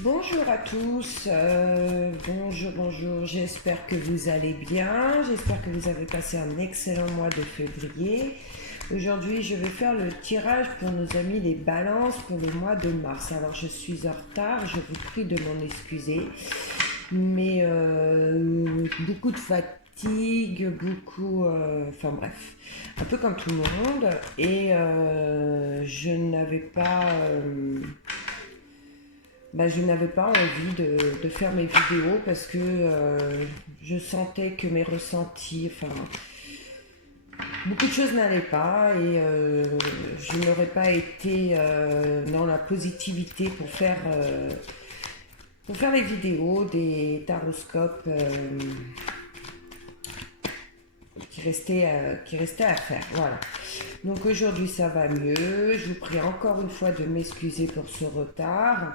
Bonjour à tous, bonjour, j'espère que vous allez bien, j'espère que vous avez passé un excellent mois de février. Aujourd'hui, je vais faire le tirage pour nos amis les balances pour le mois de mars. Alors, je suis en retard, je vous prie de m'en excuser, mais beaucoup de fatigue, enfin bref, un peu comme tout le monde, et je n'avais pas... je n'avais pas envie de faire mes vidéos parce que je sentais que mes ressentis, enfin, beaucoup de choses n'allaient pas et je n'aurais pas été dans la positivité pour faire les vidéos des taroscopes qui restaient à faire. Voilà. Donc aujourd'hui ça va mieux. Je vous prie encore une fois de m'excuser pour ce retard.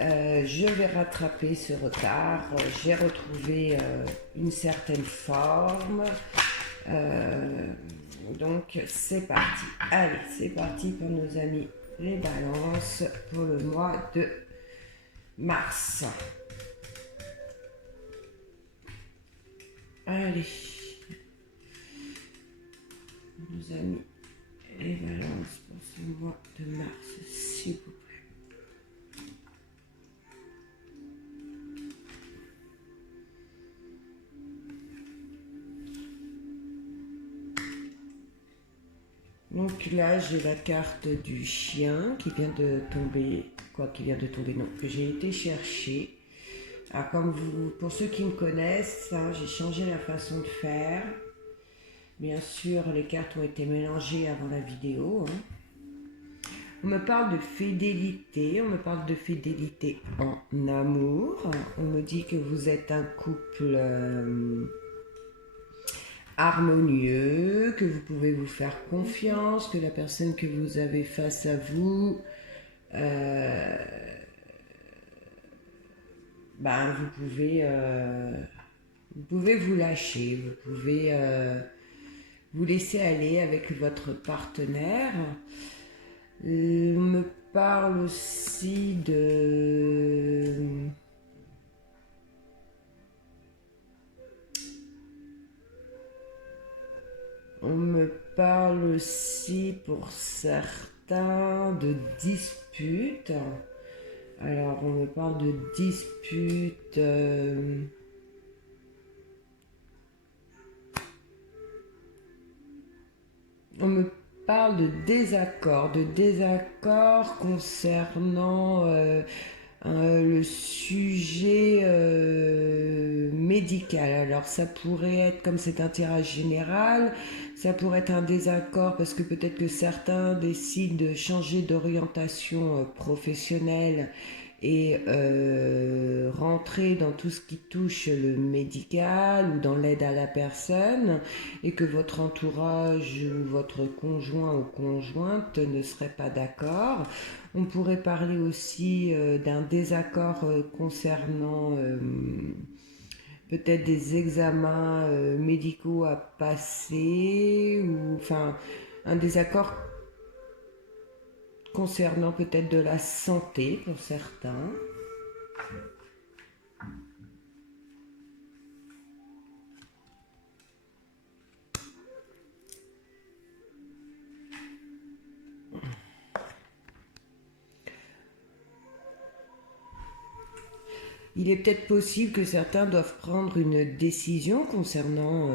Je vais rattraper ce retard. J'ai retrouvé une certaine forme. Donc c'est parti. Allez, c'est parti pour nos amis les balances pour le mois de mars. Allez, nos amis les balances pour ce mois de mars, s'il vous plaît. Donc là, j'ai la carte du chien qui vient de tomber. Qui vient de tomber, non, que j'ai été chercher. Alors, pour ceux qui me connaissent, hein, j'ai changé la façon de faire. Bien sûr, les cartes ont été mélangées avant la vidéo. Hein. On me parle de fidélité, en amour. On me dit que vous êtes un couple... harmonieux, que vous pouvez vous faire confiance, que la personne que vous avez face à vous, vous pouvez vous lâcher, vous pouvez vous laisser aller avec votre partenaire. On me parle aussi de... On me parle aussi pour certains de disputes. Alors on me parle de disputes. On me parle de désaccords concernant le sujet médical. Alors ça pourrait être, comme c'est un tirage général, ça pourrait être un désaccord parce que peut-être que certains décident de changer d'orientation professionnelle et rentrer dans tout ce qui touche le médical ou dans l'aide à la personne, et que votre entourage ou votre conjoint ou conjointe ne serait pas d'accord. On pourrait parler aussi d'un désaccord concernant peut-être des examens médicaux à passer, ou enfin un désaccord concernant peut-être de la santé pour certains. Il est peut-être possible que certains doivent prendre une décision concernant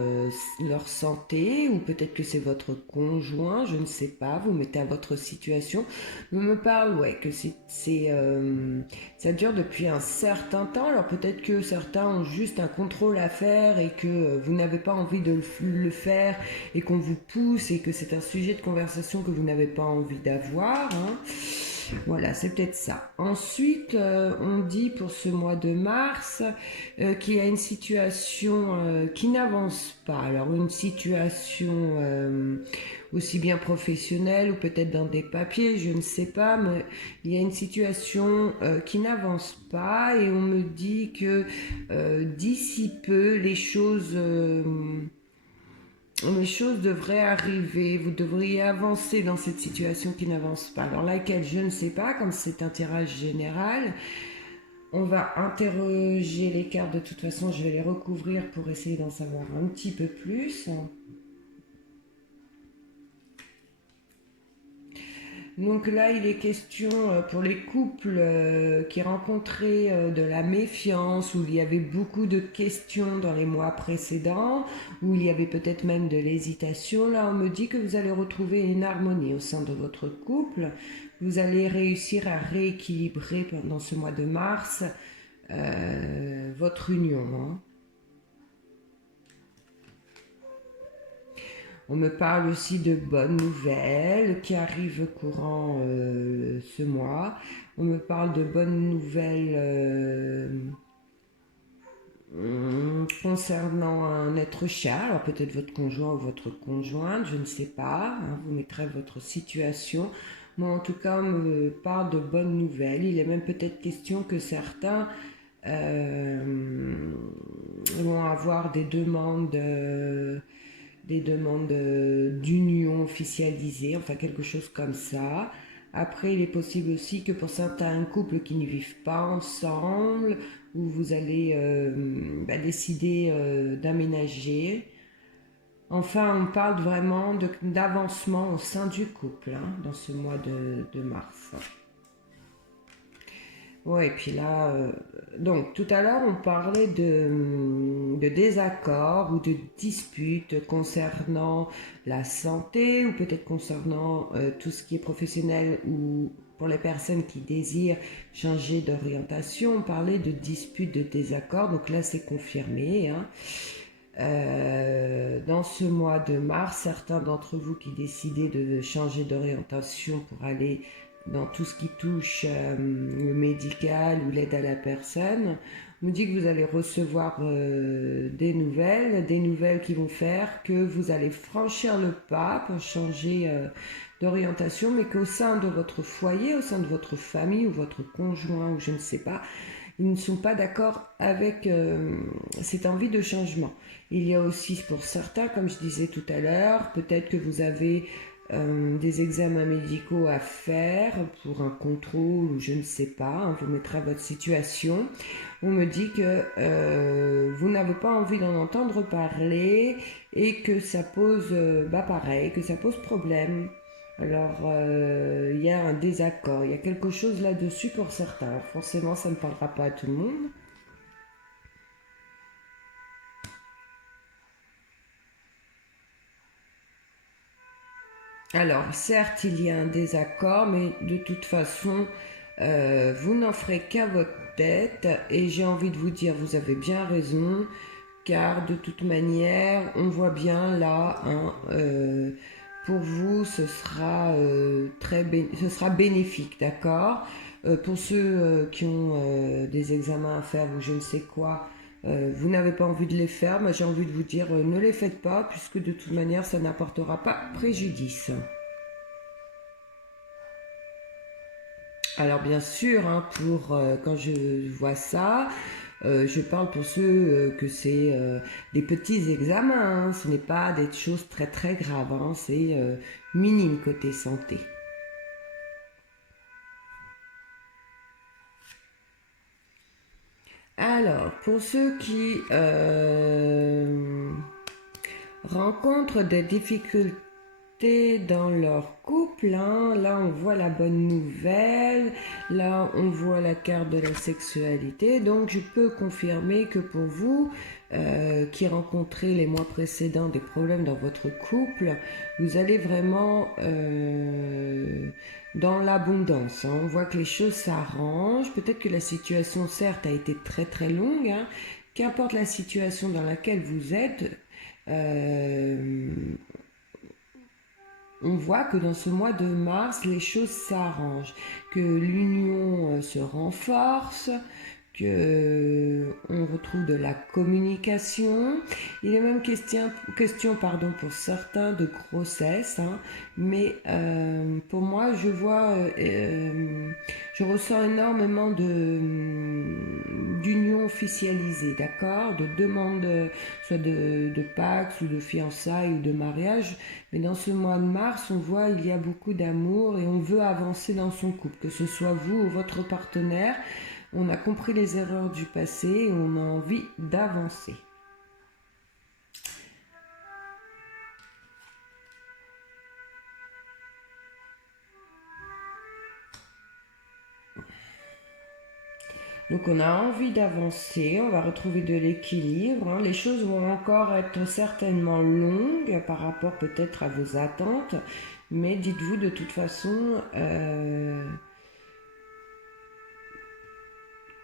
leur santé, ou peut-être que c'est votre conjoint, je ne sais pas, vous mettez à votre situation. On me parle, ouais, que ça dure depuis un certain temps. Alors peut-être que certains ont juste un contrôle à faire et que vous n'avez pas envie de le faire et qu'on vous pousse, et que c'est un sujet de conversation que vous n'avez pas envie d'avoir, hein. Voilà, c'est peut-être ça. Ensuite, on dit pour ce mois de mars qu'il y a une situation qui n'avance pas. Alors, une situation aussi bien professionnelle ou peut-être dans des papiers, je ne sais pas, mais il y a une situation qui n'avance pas, et on me dit que d'ici peu, les choses devraient arriver, vous devriez avancer dans cette situation qui n'avance pas. Alors laquelle, je ne sais pas, comme c'est un tirage général. On va interroger les cartes de toute façon, je vais les recouvrir pour essayer d'en savoir un petit peu plus. Donc là, il est question pour les couples qui rencontraient de la méfiance, où il y avait beaucoup de questions dans les mois précédents, où il y avait peut-être même de l'hésitation. Là, on me dit que vous allez retrouver une harmonie au sein de votre couple. Vous allez réussir à rééquilibrer pendant ce mois de mars votre union, hein. On me parle aussi de bonnes nouvelles qui arrivent courant ce mois. On me parle de bonnes nouvelles concernant un être cher, alors peut-être votre conjoint ou votre conjointe, je ne sais pas, hein, vous mettrez votre situation. Moi en tout cas on me parle de bonnes nouvelles. Il est même peut-être question que certains vont avoir des demandes d'union officialisée, enfin quelque chose comme ça. Après, il est possible aussi que pour certains couples qui ne vivent pas ensemble, où vous allez décider d'aménager. Enfin, on parle vraiment d'avancement au sein du couple hein, dans ce mois de mars. Ouais, et puis là, donc tout à l'heure, on parlait de désaccords ou de disputes concernant la santé ou peut-être concernant tout ce qui est professionnel ou pour les personnes qui désirent changer d'orientation. On parlait de disputes, de désaccords, donc là, c'est confirmé, hein. Dans ce mois de mars, certains d'entre vous qui décidez de changer d'orientation pour aller dans tout ce qui touche le médical ou l'aide à la personne, on me dit que vous allez recevoir des nouvelles qui vont faire que vous allez franchir le pas pour changer d'orientation, mais qu'au sein de votre foyer, au sein de votre famille ou votre conjoint ou je ne sais pas, ils ne sont pas d'accord avec cette envie de changement. Il y a aussi pour certains, comme je disais tout à l'heure, peut-être que vous avez des examens médicaux à faire pour un contrôle ou je ne sais pas, hein, vous mettrez à votre situation. On me dit que vous n'avez pas envie d'en entendre parler et que ça pose, pareil, que ça pose problème. Alors, il y a un désaccord, il y a quelque chose là-dessus pour certains. Alors, forcément, ça ne parlera pas à tout le monde. Alors, certes, il y a un désaccord, mais de toute façon, vous n'en ferez qu'à votre tête. Et j'ai envie de vous dire, vous avez bien raison, car de toute manière, on voit bien là, hein, pour vous, ce sera bénéfique, d'accord. Pour ceux qui ont des examens à faire ou je ne sais quoi, vous n'avez pas envie de les faire, mais j'ai envie de vous dire, ne les faites pas, puisque de toute manière, ça n'apportera pas préjudice. Alors bien sûr, hein, quand je vois ça, je parle pour ceux que c'est des petits examens, hein, ce n'est pas des choses très très graves, hein, c'est minime côté santé. Alors, pour ceux qui rencontrent des difficultés dans leur couple, hein, là on voit la bonne nouvelle, là on voit la carte de la sexualité, donc je peux confirmer que pour vous qui rencontrez les mois précédents des problèmes dans votre couple, vous allez vraiment dans l'abondance, hein. On voit que les choses s'arrangent, peut-être que la situation certes a été très très longue, hein. Qu'importe la situation dans laquelle vous êtes, euh, on voit que dans ce mois de mars, les choses s'arrangent, que l'union se renforce, que on retrouve de la communication. Il est même question pardon, pour certains de grossesse, hein, mais pour moi, je ressens énormément d'union officialisée, d'accord, de demande soit de Pax ou de fiançailles ou de mariage. Mais dans ce mois de mars, on voit il y a beaucoup d'amour et on veut avancer dans son couple, que ce soit vous ou votre partenaire. On a compris les erreurs du passé et on a envie d'avancer. Donc on a envie d'avancer, on va retrouver de l'équilibre. Hein. Les choses vont encore être certainement longues par rapport peut-être à vos attentes, mais dites-vous de toute façon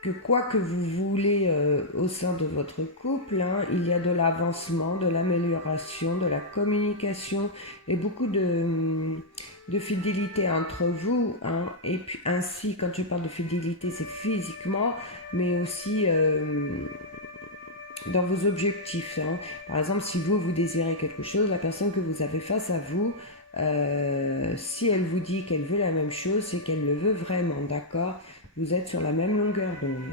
que quoi que vous voulez au sein de votre couple, hein, il y a de l'avancement, de l'amélioration, de la communication et beaucoup de fidélité entre vous. Hein, et puis ainsi, quand je parle de fidélité, c'est physiquement, mais aussi dans vos objectifs. Hein. Par exemple, si vous désirez quelque chose, la personne que vous avez face à vous, si elle vous dit qu'elle veut la même chose, c'est qu'elle le veut vraiment, d'accord? Vous êtes sur la même longueur d'onde.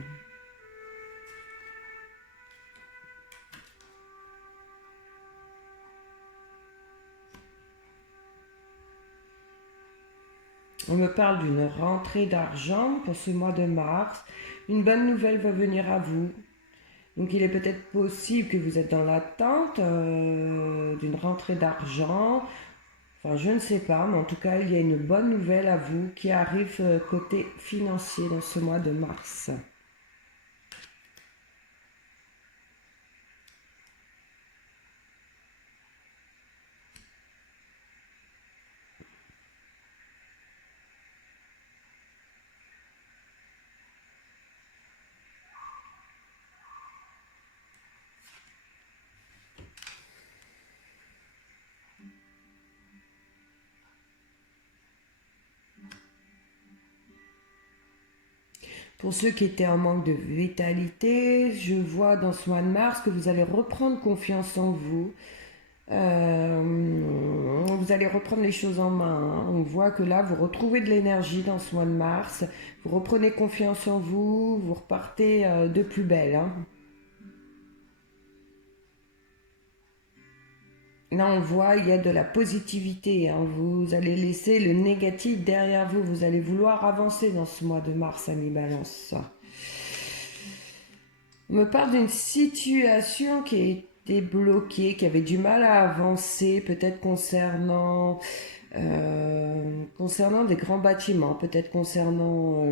On me parle d'une rentrée d'argent pour ce mois de mars. Une bonne nouvelle va venir à vous. Donc il est peut-être possible que vous êtes dans l'attente d'une rentrée d'argent. Enfin, je ne sais pas, mais en tout cas, il y a une bonne nouvelle à vous qui arrive côté financier dans ce mois de mars. Pour ceux qui étaient en manque de vitalité, je vois dans ce mois de mars que vous allez reprendre confiance en vous. Vous allez reprendre les choses en main. Hein. On voit que là, vous retrouvez de l'énergie dans ce mois de mars. Vous reprenez confiance en vous. Vous repartez de plus belle. Hein. Là, on voit, il y a de la positivité. Hein. Vous allez laisser le négatif derrière vous. Vous allez vouloir avancer dans ce mois de mars, ami Balance. On me parle d'une situation qui était bloquée, qui avait du mal à avancer, peut-être concernant des grands bâtiments, peut-être concernant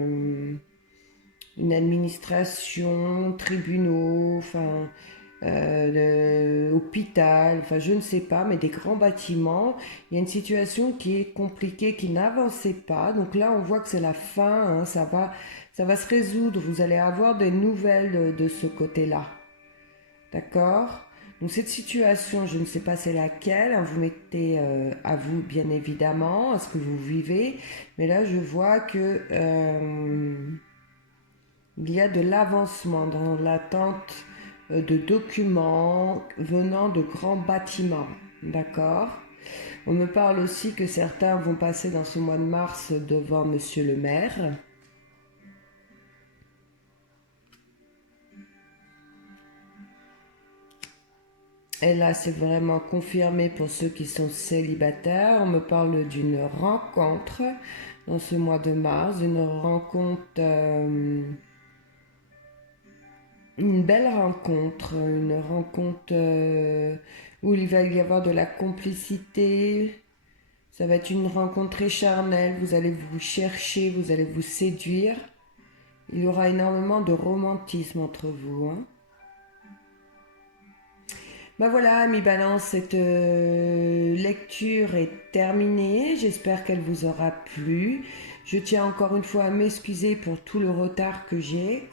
une administration, tribunaux, enfin hôpital, enfin je ne sais pas, mais des grands bâtiments. Il y a une situation qui est compliquée, qui n'avançait pas. Donc là, on voit que c'est la fin, hein, ça va se résoudre. Vous allez avoir des nouvelles de ce côté-là. D'accord? Donc cette situation, je ne sais pas c'est laquelle, hein, vous mettez à vous bien évidemment, à ce que vous vivez, mais là je vois que il y a de l'avancement dans l'attente de documents venant de grands bâtiments, d'accord? On me parle aussi que certains vont passer dans ce mois de mars devant Monsieur le maire. Et là, c'est vraiment confirmé pour ceux qui sont célibataires. On me parle d'une rencontre dans ce mois de mars, une belle rencontre, une rencontre où il va y avoir de la complicité. Ça va être une rencontre très charnelle, vous allez vous chercher, vous allez vous séduire. Il y aura énormément de romantisme entre vous. Hein. Ben voilà, ami Balance, cette lecture est terminée. J'espère qu'elle vous aura plu. Je tiens encore une fois à m'excuser pour tout le retard que j'ai.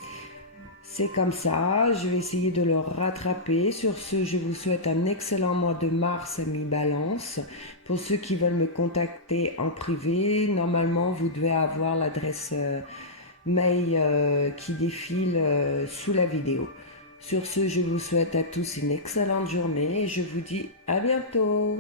C'est comme ça, je vais essayer de le rattraper. Sur ce, je vous souhaite un excellent mois de mars, ami Balance. Pour ceux qui veulent me contacter en privé, normalement, vous devez avoir l'adresse mail qui défile sous la vidéo. Sur ce, je vous souhaite à tous une excellente journée et je vous dis à bientôt.